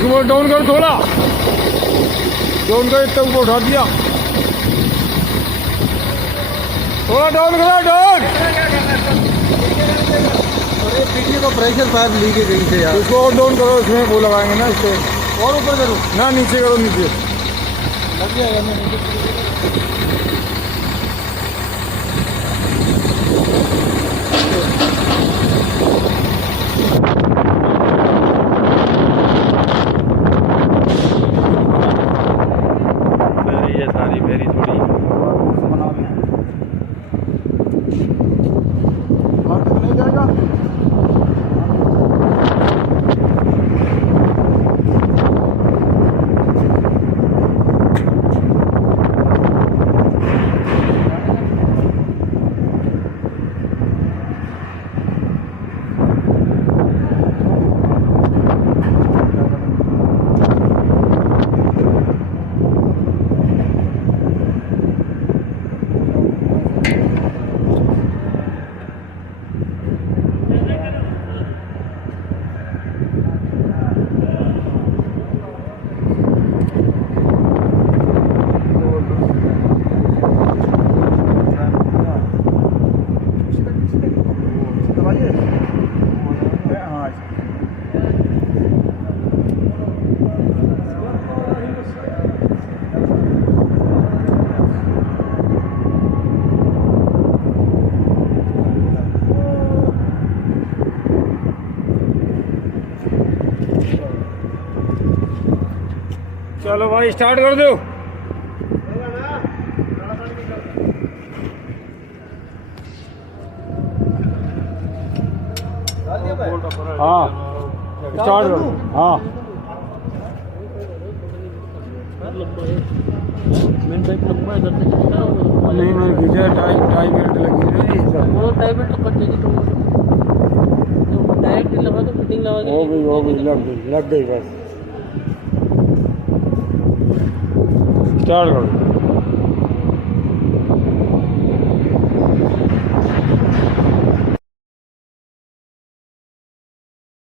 इसको डाउन कर, थोड़ा डाउन कर, इतना ऊपर उठा दिया, थोड़ा डाउन करो, डाउन। अरे पीछे का प्रेशर पाइप लीकेज कहीं से यार। इसको और डाउन करो, इसमें वो लगाएंगे ना इससे। और ऊपर करो ना, नीचे करो, नीचे लग जाएगा। ये सारी फेरी थोड़ी नहीं जाएगा। चलो भाई, स्टार्ट कर दो। हाँ, स्टार्ट करो। हाँ, नहीं मैंने खींचा, टाई बेल्ट लगी है। वो टाई बेल्ट तो कटेगी, तो डायरेक्ट लगा दो, फिटिंग लगा दो। हो गई, लग गई बस। स्टार्ट करो।